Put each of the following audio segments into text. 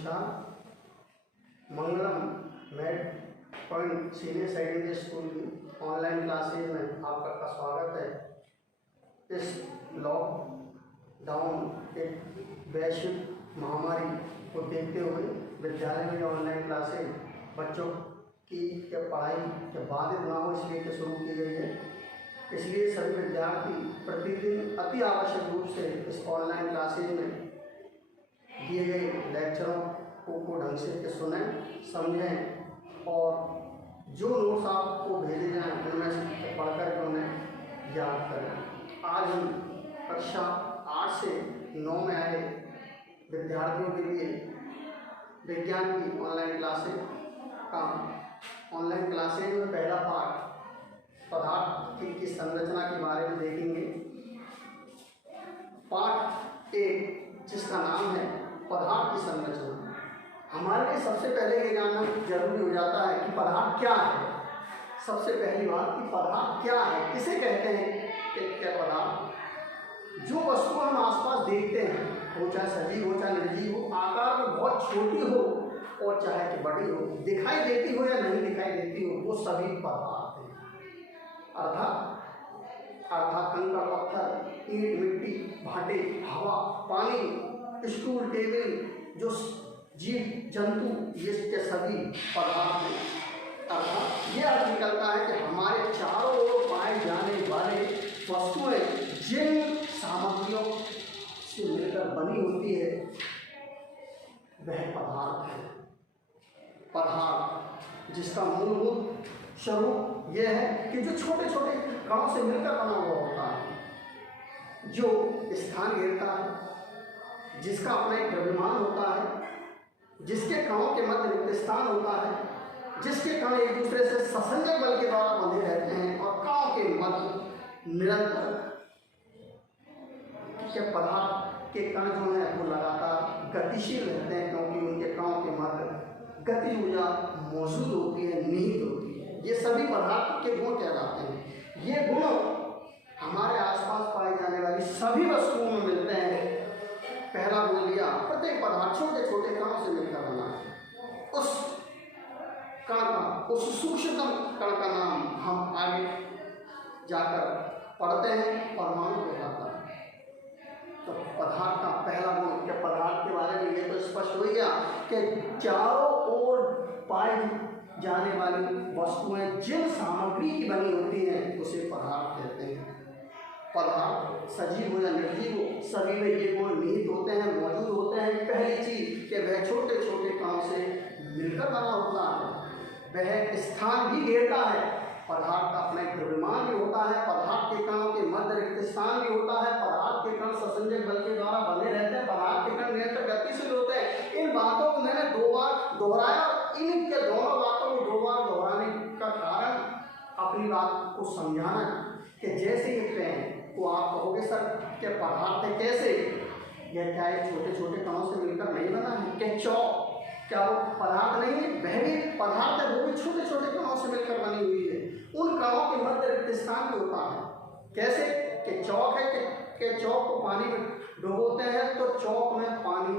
नमस्कार। मंगलम मेड point senior secondary school की ऑनलाइन क्लासेज में आपका स्वागत है। इस लॉकडाउन एक वैश्विक महामारी को देखते हुए विद्यालय में ऑनलाइन क्लासेज बच्चों की पढ़ाई के बाधित ना हो इसलिए तो शुरू की गई है। इसलिए सभी विद्यार्थी प्रतिदिन अति आवश्यक रूप से इस ऑनलाइन क्लासेज में दिए गए लेक्चरों को ढंग से सुनें, समझें और जो नोट्स आपको भेजे जाएँ उनमें से पढ़कर के उन्हें याद करें। आज हम कक्षा 8 से 9 में आए विद्यार्थियों के लिए विज्ञान की ऑनलाइन क्लासेज में पहला पाठ पदार्थ की संरचना के बारे में देखेंगे। पाठ 1 जिसका नाम है पदार्थ की संरचना। हमारे लिए सबसे पहले ये जानना जरूरी हो जाता है कि पदार्थ क्या है। सबसे पहली बात कि पदार्थ क्या है, किसे कहते हैं कि क्या पदार्थ जो वस्तु हम आसपास देखते हैं, वो चाहे सजीव हो चाहे निर्जीव हो, आकार में बहुत छोटी हो और चाहे कि बड़ी हो, दिखाई देती हो या नहीं दिखाई देती हो, वो सभी पदार्थ हैं। अर्थात कंकड़, पत्थर, ईंट, मिट्टी, भाटे, हवा, पानी, स्टूल, टेबल, जो जीव जंतु, ये सभी पदार्थ हैं। अर्थात ये अर्थ निकलता है कि हमारे चारों ओर पाए जाने वाले वस्तुएं जिन सामग्रियों से मिलकर बनी होती है वह पदार्थ है। पदार्थ जिसका मूलभूत स्वरूप यह है कि जो छोटे छोटे कणों से मिलकर बना हुआ होता है, जो स्थान घेरता है, जिसका अपना एक द्रव्यमान होता है, जिसके कणों के मध्य रिक्त स्थान होता है, जिसके कण एक दूसरे से ससंजक बल के द्वारा बंधे रहते हैं और कणों के मध्य निरंतर के पदार्थ के कण जो हैं वो लगातार गतिशील रहते हैं, क्योंकि उनके कणों के मध्य गति ऊर्जा मौजूद होती है, निहित होती है। ये सभी पदार्थ के गुण कहलाते हैं। ये गुण हमारे आसपास पाई जाने वाली सभी वस्तुओं में मिलते हैं। पहला गुण लिया, प्रत्येक पदार्थ छोटे छोटे कणों से मिलकर बना है। उस कण का, उस सूक्ष्मतम कण का नाम हम आगे जाकर पढ़ते हैं, परमाणु कहलाता है। तो पदार्थ का पहला गुण के पदार्थ के बारे में ये तो स्पष्ट हो गया कि चारों ओर पाई जाने वाली वस्तुएं जिन सामग्री की बनी होती हैं उसे पदार्थ कहते हैं। पदार्थ सजीव हो या निर्जीव हो, सभी में ये गुण निहित होते हैं, मौजूद होते हैं। पहली चीज कि वह छोटे छोटे कणों से मिलकर बना होता है, वह स्थान भी घेरता है। पदार्थ का अपना एक द्रव्यमान भी होता है, पदार्थ के कणों के मध्य रिक्त स्थान भी होता है, पदार्थ के कण ससंजक बल के द्वारा बने रहते हैं, पदार्थ के कण निरंतर गतिशील होते हैं। इन बातों को मैंने 2 बार दोहराया और इनके दोनों बातों को 2 बार दोहराने का कारण अपनी बात को समझाना कि जैसे ये पेन को आप कहोगे सर के पदार्थ है कैसे, यह क्या है छोटे छोटे कणों से मिलकर नहीं बना है, क्या चौक क्या वो पदार्थ नहीं है, वह भी पदार्थ है, वो भी छोटे छोटे कणों से मिलकर बनी हुई है। उन कणों के मध्य रिक्त स्थान भी होता है। कैसे कि चौक है कि चौक को पानी में डुबोते हैं तो चौक में पानी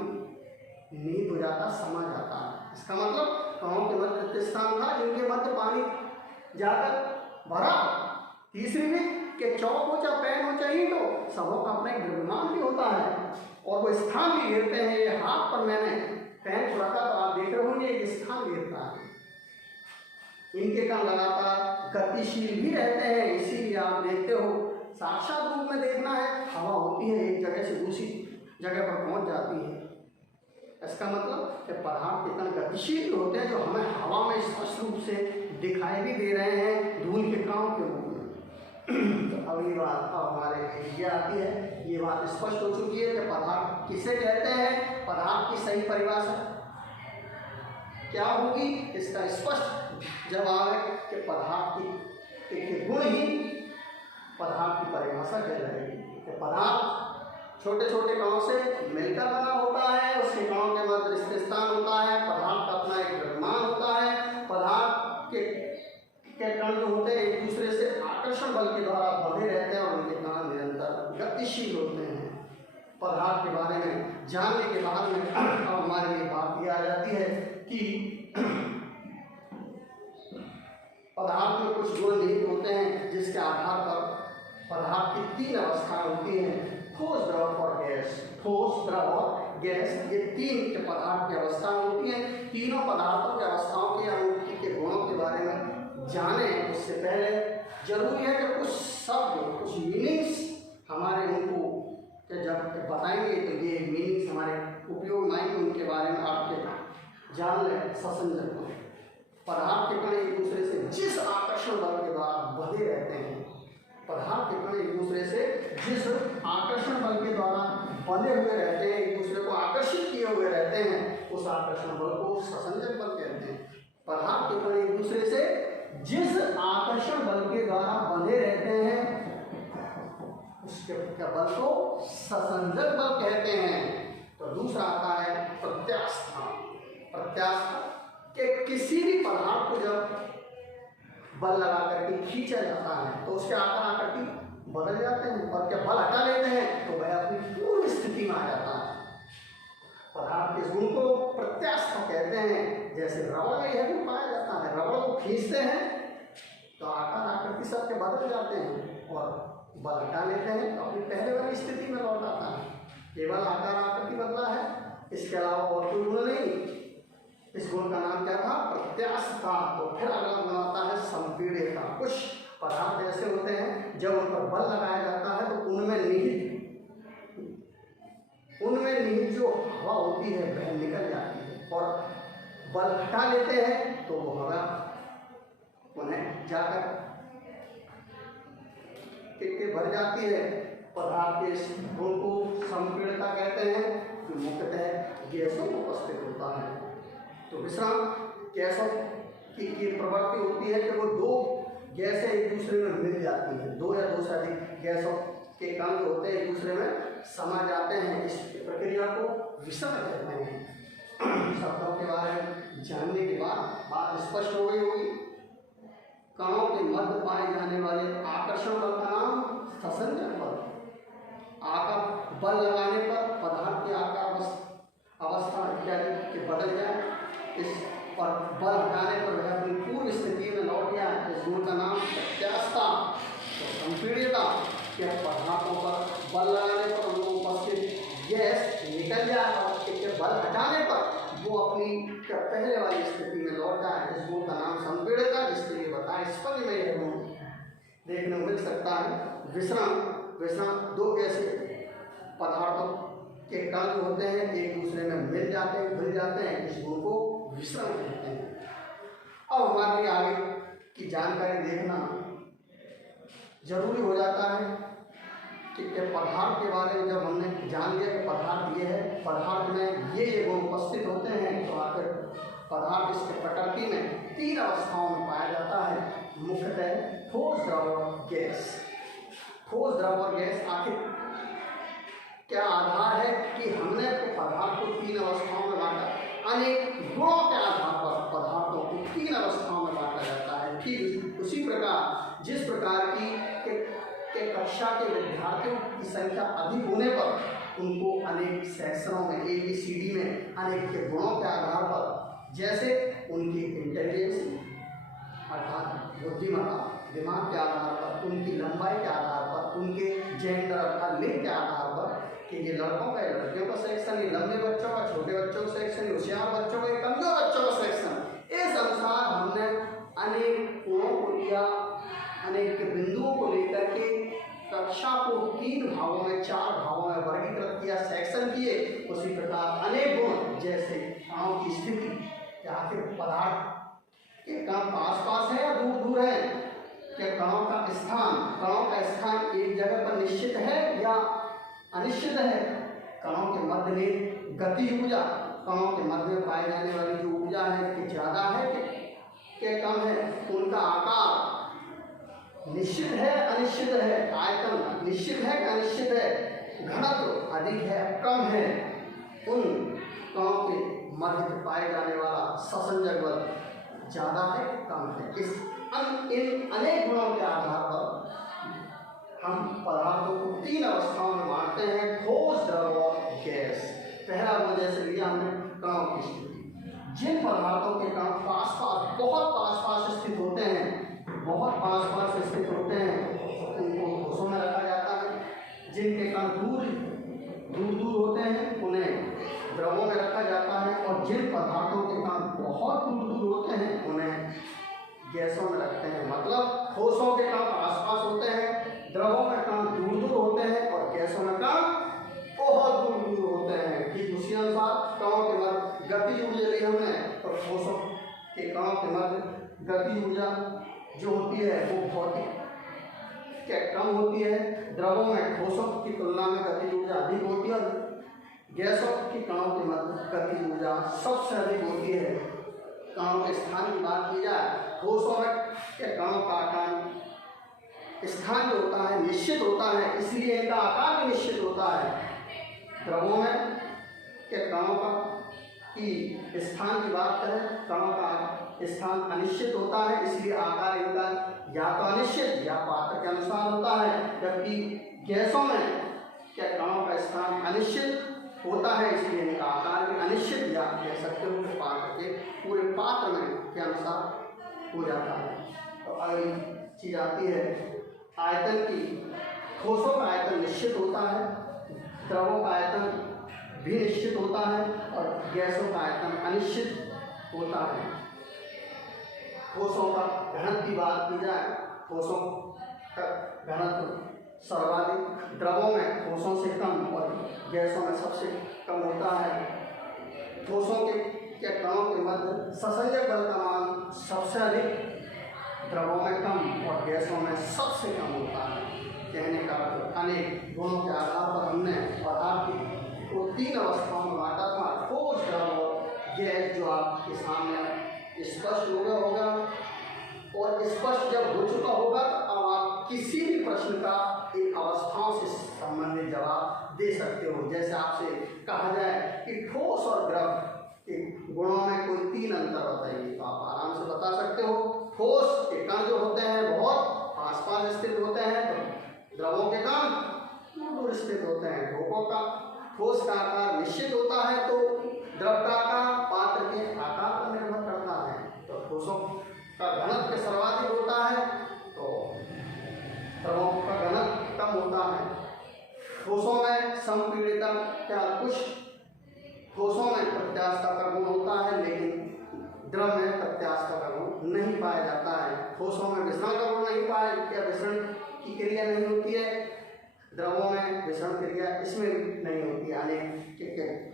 निहित हो जाता, समा जाता है। इसका मतलब कणों के मध्य रिक्त स्थान था जिनके मध्य पानी जाकर भरा। तीसरी भी कि चौक हो चाहे पेन हो चाहे ईंट हो, सबों का अपना एक द्रव्यमान भी होता है और वो स्थान भी घेरते हैं। ये हाथ पर मैंने पेन को रखा तो आप देख रहे होंगे एक स्थान घेरता है। इनके कण लगातार गतिशील भी रहते हैं, इसीलिए आप देखते हो साक्षात रूप में देखना है, हवा होती है एक जगह से दूसरी जगह पर पहुंच जाती है। इसका मतलब कि पदार्थ के कण गतिशील होते हैं, जो हमें हवा में स्पष्ट रूप से दिखाई भी दे रहे हैं धूल के कणों के रूप में। तो अगली बात अब हमारे ये आती है, ये बात स्पष्ट हो चुकी है कि पदार्थ किसे कहते हैं। पदार्थ की सही परिभाषा क्या होगी, इसका स्पष्ट जवाब है कि पदार्थ के गुण ही पदार्थ की परिभाषा कहलाएगी। कि पदार्थ छोटे छोटे कणों से मिलकर बना होता है, उसके कणों के मध्य रिक्त स्थान होता है, पदार्थ का अपना एक द्रव्यमान होता है, पदार्थ के कण जो होते हैं एक दूसरे से आकर्षण बल के द्वारा बंधे रहते हैं और उनके कण निरंतर गतिशील होते हैं। पदार्थ के बारे में जानने के बाद में अब हमारे लिए बात यह कि पदार्थ में कुछ गुण निहित होते हैं जिसके आधार पर पदार्थ की 3 अवस्थाएं होती हैं, ठोस, द्रव और गैस। ठोस, द्रव और गैस, ये 3 के पदार्थ की अवस्थाएं होती हैं। तीनों पदार्थों की अवस्थाओं के या उनकी के गुणों के बारे में जाने उससे पहले जरूरी है कि कुछ शब्द, कुछ मीनिंग्स हमारे उनको जब बताएंगे तो ये मीनिंग्स हमारे उपयोग में आएंगे, उनके बारे में आपके जान लें। ससंजक पदार्थ के कण एक दूसरे से जिस आकर्षण बल के द्वारा बंधे रहते हैं, पदार्थ के कण एक दूसरे से जिस आकर्षण बल के द्वारा बंधे हुए रहते हैं, एक दूसरे को आकर्षित किए हुए रहते हैं, उस आकर्षण बल को ससंजक बल कहते हैं। पदार्थ के कण एक दूसरे से जिस आकर्षण बल के द्वारा बंधे रहते हैं उसके बल को ससंजक बल कहते हैं। तो दूसरा आता है प्रत्यास्था। प्रत्यास्था के किसी भी पदार्थ को जब बल लगा करके खींचा जाता है तो उसके आकार आकृति बदल जाते हैं, और जब बल हटा लेते हैं तो वह अपनी पूर्व स्थिति में आ जाता है। पदार्थ के गुण को प्रत्यास्था कहते हैं। जैसे रबड़ में यह भी पाया जाता है, रबड़ को खींचते हैं तो आकार आकृति सबके बदल जाते हैं, और बल हटा लेते हैं तो अपनी पहले वाली स्थिति में लौट आता है। केवल आकार आकृति बदला है, इसके अलावा और कोई गुण नहीं। इस गुण का नाम क्या था? प्रत्यास्था। तो फिर अगला गुण आता है संपीड़ितता। कुछ पदार्थ ऐसे होते हैं जब उन पर बल लगाया जाता है तो उनमें निहित जो हवा होती है वह निकल जाती है, और बल हटा लेते हैं तो वो हवा उन्हें जाकर के भर जाती है। पदार्थ के इस गुण को संपीड़ितता कहते हैं, जो मुख्यतः गैसों में उपस्थित होता है। तो विश्राम गैसों की प्रवृत्ति होती है कि वो 2 गैसें एक दूसरे में मिल जाती हैं, 2 या 2 से अधिक गैसों के कण जो होते हैं एक दूसरे में समा जाते हैं। इस प्रक्रिया को विषम कहते हैं। शब्दों के बारे में जानने के बाद बात स्पष्ट हो गई होगी। कणों के मध्य पाए जाने वाले आकर्षण बल का नाम ससंजक बल। आकार बल लगाने पर पदार्थ के आकार अवस्था इत्यादि के बदल जाए, इस पर बल हटाने पर वह अपनी पूर्व स्थिति में लौट गया। इस गुण का नाम प्रत्यास्था। तो संपीड़ितता के पदार्थों पर बल लगाने पर उनको उपस्थित गैस निकल जाए, और इसके बल हटाने पर वो अपनी पहले वाली स्थिति में लौट जाए। इस गुण का नाम संपीड़ितता, जिसके लिए बताएं स्पंज में यह गुण देखने को मिल सकता है। विश्राम 2 गैसीय पदार्थों के कण जो होते हैं एक दूसरे में मिल जाते हैं, घुल जाते हैं, इस गुण को विश्राम कहते हैं। अब हमारे लिए आगे की जानकारी देखना जरूरी हो जाता है कि पदार्थ के बारे में जब हमने जान लिया कि पदार्थ ये है, पदार्थ में ये गुण उपस्थित होते हैं, तो आखिर पदार्थ इसके प्रकृति में 3 अवस्थाओं में पाया जाता है, मुख्यतः ठोस, द्रव और गैस। ठोस, द्रव और गैस आखिर क्या आधार है कि हमने पदार्थ को 3 अवस्थाओं में बांटा। अनेक गुणों के आधार पर पदार्थों को 3 अवस्थाओं में बांटा जाता है। ठीक उसी प्रकार जिस प्रकार की कक्षा के विद्यार्थियों की संख्या अधिक होने पर उनको अनेक सेक्शनों में ABCD में अनेक के गुणों के आधार पर, जैसे उनकी इंटेलिजेंस अर्थात बुद्धिमत्ता, दिमाग के आधार पर, उनकी लंबाई के आधार पर, उनके जेंडर अर्थात लिंग के आधार पर कि ये लड़कों का, लड़कियों का सेक्शन, ये लंबे बच्चों का, छोटे बच्चों का सेक्शन, होशियार बच्चों का, कमजोर बच्चों का सेक्शन। इस अनुसार हमने अनेक गुणों को लिया, अनेक बिंदुओं को लेकर के कक्षा को 3 भागों में, 4 भागों में वर्गीकृत किया, सेक्शन किए। उसी प्रकार अनेक गुण, जैसे कणों की स्थिति, क्या आखिर पदार्थ के कण पास पास है या दूर दूर है, क्या कणों का स्थान एक जगह पर निश्चित है या अनिश्चित है, कणों के मध्य में गति ऊर्जा, कणों के मध्य में पाई जाने वाली जो ऊर्जा है कि ज़्यादा है कि कम है, उनका आकार निश्चित है अनिश्चित है, आयतन निश्चित है कि अनिश्चित है, घनत्व अधिक है कम है, उन कणों के मध्य में पाए जाने वाला ससंजक बल ज़्यादा है कम है। इन अनेक गुणों के आधार पर हम पदार्थों को 3 अवस्थाओं में बांटते हैं, ठोस, द्रव और गैस। पहला गुण जैसे लिया हमने कणों की स्थिति, जिन पदार्थों के कण पास पास बहुत पास पास स्थित होते हैं, बहुत पास पास स्थित होते हैं, उनको ठोसों में रखा जाता है। जिनके कण दूर दूर दूर होते हैं उन्हें द्रवों में रखा जाता है, और जिन पदार्थों के कण बहुत दूर दूर होते हैं उन्हें गैसों में रखते हैं। मतलब ठोसों के कण आस पास होते हैं, द्रवों में कण दूर दूर होते हैं, और गैसों में कण बहुत दूर दूर होते हैं। ठीक उसी अनुसार कणों के मध्य गतिज ऊर्जा ली हमने, तो ठोसों के कणों के मध्य गतिज ऊर्जा जो होती है वो भौतिक क्या कम होती है। द्रवों में ठोसों की तुलना में गतिज ऊर्जा अधिक होती है, और गैसों की कणों के मध्य गतिज ऊर्जा सबसे अधिक होती है। कणों के स्थान की बात की जाए, ठोसों में के कणों का आकार स्थान जो होता है निश्चित होता है, इसलिए इनका आकार भी निश्चित होता है। द्रवों में के कणों का की स्थान की बात करें, कणों का स्थान अनिश्चित होता है, इसलिए आकार इनका या तो अनिश्चित या पात्र के अनुसार होता है। जबकि गैसों में के कणों का स्थान अनिश्चित होता है, इसलिए इनका आकार भी अनिश्चित या कह सकते हो कि पात्र के पूरे पात्र में के अनुसार हो जाता है। तो अगली चीज आती है आयतन की। ठोसों का आयतन निश्चित होता है, द्रवों का आयतन भी निश्चित होता है, और गैसों का आयतन अनिश्चित होता है। ठोसों का घनत्व की बात की जाए, ठोसों का घनत्व सर्वाधिक द्रवों में ठोसों से कम और गैसों में सबसे कम होता है। ठोसों के कणों के मध्य ससंजक बल का मान सबसे अधिक, द्रवों में कम और गैसों में सबसे कम होता है। कहने का अनेक गुणों के आधार पर हमने पदार्थ को 3 अवस्थाओं में बांटा था, ठोस, द्रव और गैस, जो आपके सामने स्पष्ट हो गया होगा। और स्पष्ट जब हो चुका होगा तो अब आप किसी भी प्रश्न का इन अवस्थाओं से संबंधित जवाब दे सकते हो। जैसे आपसे कहा जाए कि ठोस और द्रव के गुणों में कोई 3 अंतर बताइए, तो आप आराम से बता सकते हो। ठोस के कण जो होते हैं बहुत आस पास स्थित होते हैं, तो द्रवों के कण दूर दूर स्थित होते हैं। ठोस का आकार निश्चित होता है, तो द्रव का आकार पात्र के आकार पर निर्भर करता है। तो ठोसों का घनत्व सर्वाधिक होता है, तो द्रवों का घनत्व कम होता है। ठोसों में संपीड़िता क्या कुछ ठोसों में प्रत्यास्थता का गुण होता है, लेकिन द्रव में प्रत्यास्थता का गुण नहीं पाया जाता है। ठोसों में विसरण का गुण नहीं पाया, क्या विसरण की क्रिया नहीं होती है। द्रवों में विसरण क्रिया इसमें नहीं होती है। अनेक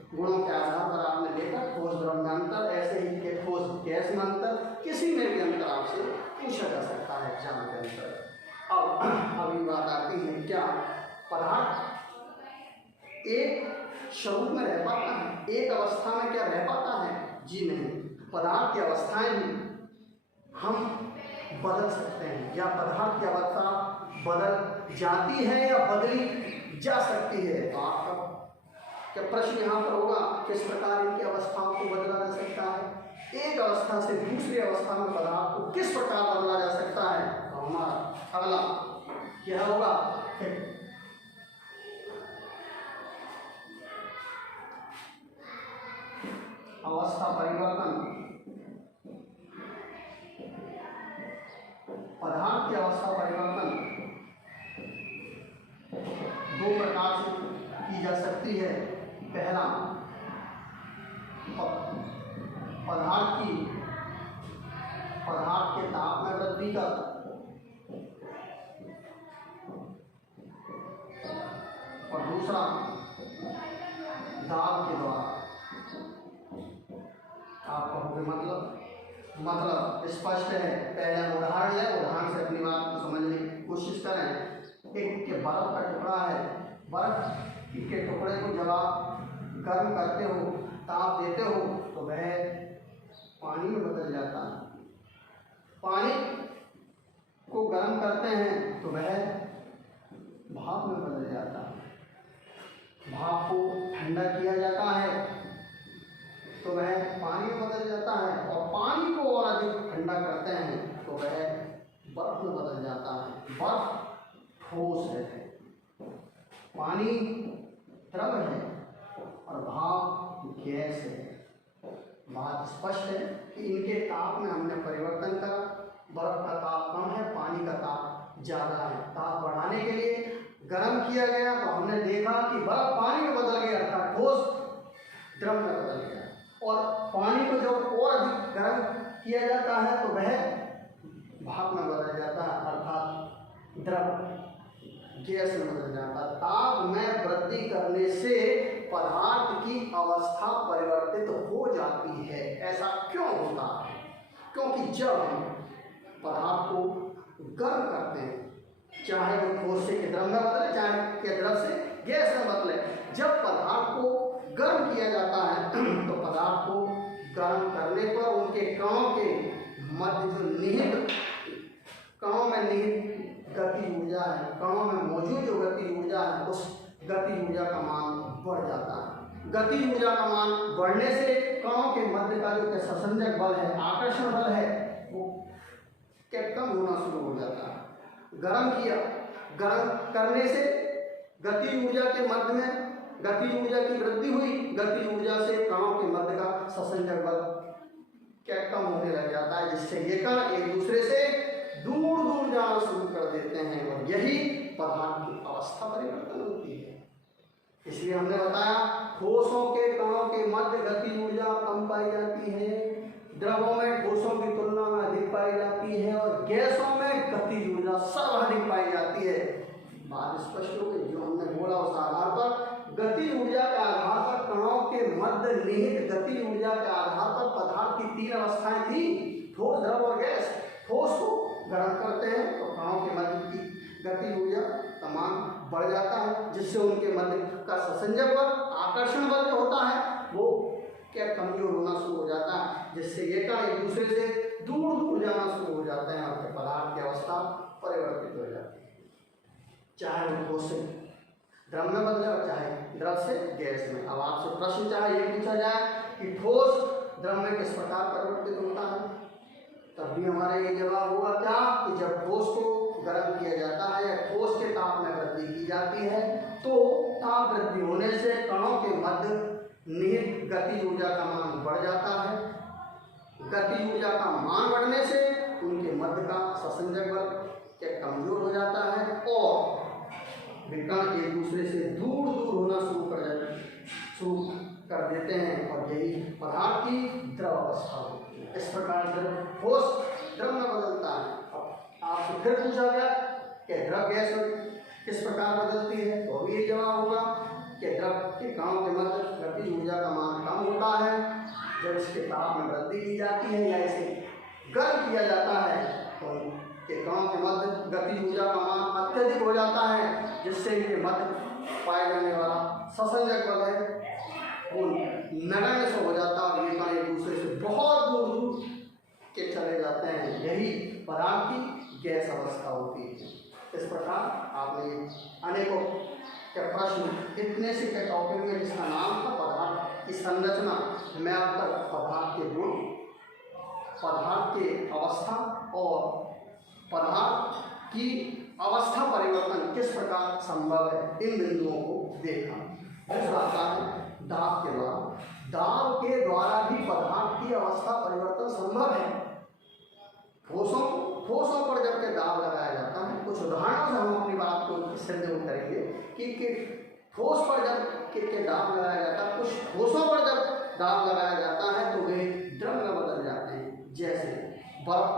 गुणों के आधार पर आपने देखा ठोस द्रव में अंतर, ऐसे ही के ठोस गैस में अंतर, किसी में भी अंतर आपसे पूछा जा सकता है एग्जाम के अंदर। अब अभी बात आती है क्या पदार्थ एक स्वरूप में रह पाता है, एक अवस्था में क्या रह पाता है? जी नहीं, पदार्थ की अवस्थाएं भी हम बदल सकते हैं, या पदार्थ की अवस्था बदल जाती है या बदली जा सकती है। तो आपका क्या प्रश्न यहाँ पर होगा, किस प्रकार इनकी अवस्थाओं को बदला जा सकता है? एक अवस्था से दूसरी अवस्था में पदार्थ को किस प्रकार बदला जा सकता है? तो हमारा अगला क्या होगा, अवस्था परिवर्तन। पदार्थ की अवस्था परिवर्तन 2 प्रकार से की जा सकती है। पहला, पदार्थ के ताप में वृद्धि कर, और दूसरा दाब के द्वारा। आप कहोगे मतलब स्पष्ट है। पहला उदाहरण है, उदाहरण से अपनी बात को समझने की कोशिश करें। एक के बर्फ का टुकड़ा है, बर्फ के टुकड़े को जब आप गर्म करते हो, ताप देते हो, तो वह पानी में बदल जाता है। पानी को गर्म करते हैं तो वह भाप में बदल जाता है। भाप को ठंडा किया जाता है तो वह पानी में बदल जाता है, और पानी को और अधिक ठंडा करते हैं तो वह बर्फ में बदल जाता है। बर्फ ठोस है, पानी द्रव है, और भाप गैस है। बात स्पष्ट है कि इनके ताप में हमने परिवर्तन करा। बर्फ का ताप कम है, पानी का ताप ज़्यादा है। ताप बढ़ाने के लिए गर्म किया गया तो हमने देखा कि बर्फ पानी में बदल गया, अर्थात ठोस द्रव में बदल गया। और पानी को जब और अधिक गर्म किया जाता है तो वह भाप में बदल जाता है, अर्थात द्रव गैस में बदल जाता है। ताप में वृद्धि करने से पदार्थ की अवस्था परिवर्तित हो जाती है। ऐसा क्यों होता है? क्योंकि जब हम पदार्थ को गर्म करते हैं, चाहे वो ठोस से द्रव में बदले, चाहे के द्रव से गैस में बदले, जब पदार्थ को गर्म किया जाता है तो पदार्थ को गर्म करने पर उनके कणों के मध्य जो निहित कणों में निहित गति ऊर्जा है, कणों में मौजूद जो गति ऊर्जा है, उस गति ऊर्जा का मान बढ़ जाता है। गति ऊर्जा का मान बढ़ने से कणों के मध्य का जो संसंजक बल है, आकर्षण बल है, वो कम होना शुरू हो जाता है। गर्म किया, गर्म करने से गति ऊर्जा के मध्य में गति ऊर्जा की वृद्धि हुई। गति ऊर्जा से कणों के मध्य का संसंजक बल कम होने लग जाता है, जिससे ये कण एक दूसरे से दूर दूर जाना शुरू कर देते हैं और यही पदार्थ की अवस्था परिवर्तन होती है। इसलिए हमने बताया ठोसों के कणों के मध्य गति ऊर्जा कम पाई जाती है, द्रवों में ठोसों की तुलना में अधिक पाई जाती है और गैसों में गति ऊर्जा सर्वाधिक पाई जाती है। बात स्पष्ट हो गई। जो हमने बोला उस आधार पर गति ऊर्जा के आधार पर कणों के मध्य निहित गति ऊर्जा के आधार पर पदार्थ की तीन अवस्थाएं थी, ठोस, द्रव और गैस। ठोस को गर्म करते हैं तो कणों के मध्य की गति ऊर्जा का मान बढ़ जाता है, जिससे उनके मध्य का संसंजक बल, आकर्षण बल जो होता है वो कमजोर होना शुरू हो जाता है, जिससे ये कण एक दूसरे से दूर दूर जाना शुरू हो जाते हैं और पदार्थ की अवस्था परिवर्तित हो जाती है। चाहे वो ठोस से द्रव में बदले और चाहे द्रव से गैस में। अब आपसे प्रश्न चाहे ये पूछा जाए कि ठोस द्रव में किस प्रकार परिवर्तित होता है, तब भी हमारा ये जवाब होगा क्या कि जब ठोस को गर्म किया जाता है या ठोस के ताप में वृद्धि की जाती है तो ताप वृद्धि होने से कणों के मध्य निहित गति ऊर्जा का मान बढ़ जाता है। गति ऊर्जा का मान बढ़ने से उनके मध्य का संसंजक बल कमजोर हो जाता है और विकर्ण एक दूसरे से दूर दूर होना शुरू कर देते हैं और यही पदार्थ की द्रव अवस्था होती है। इस प्रकार ठोस द्रव में बदलता है। अब आपसे फिर पूछा गया कि द्रव गैस में किस प्रकार बदलती है, तो अभी ये जवाब होगा कि द्रव के कणों के मध्य गति ऊर्जा का मान कम होता है। जब इसके ताप में वृद्धि की जाती है या इसे गर्म किया जाता है तो के कणों के मध्य गति ऊर्जा का मान अत्यधिक हो जाता है, जिससे इनके मध्य पाए जाने वाला संसंजक बल है वो नगण्य से हो जाता है और ये कण एक दूसरे से बहुत दूर दूर के चले जाते हैं। यही पदार्थ की गैस अवस्था होती है। इस प्रकार आपने अनेकों के प्रश्न इतने से के टॉपिक में जिसका नाम था पदार्थ की संरचना में अब तक पदार्थ के गुण, पदार्थ के अवस्था और पदार्थ की अवस्था परिवर्तन किस प्रकार संभव है, इन बिंदुओं को देखा। दूसरा आता है दाब के द्वारा। दाब के द्वारा भी पदार्थ की अवस्था परिवर्तन संभव है। ठोसों पर जबकि दाब लगाया जाता है, कुछ उदाहरणों से हम अपनी बात को सिद्ध करेंगे कि ठोस पर जब के दाब लगाया जाता है, कुछ ठोसों पर जब दाब लगाया जाता है तो वे द्रव में बदल जाते हैं। जैसे बर्फ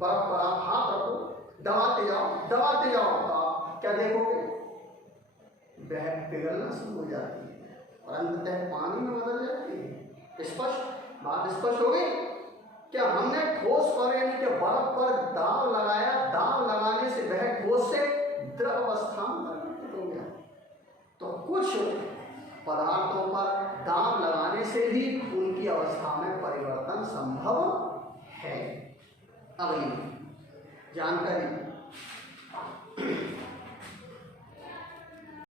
पर आप हाथ रखो, दबाते जाओ तो आप क्या देखोगे, वह पिघलना शुरू हो जाती है और अंततः पानी में बदल जाती है। बात स्पष्ट हो गई। क्या हमने ठोस पर यानी कि बर्फ पर दाब लगाया, दाब लगाने से वह ठोस से द्रव अवस्था में परिवर्तित हो गया। तो कुछ पदार्थों पर दाब लगाने से भी उनकी अवस्था में परिवर्तन संभव है। अगली जानकारी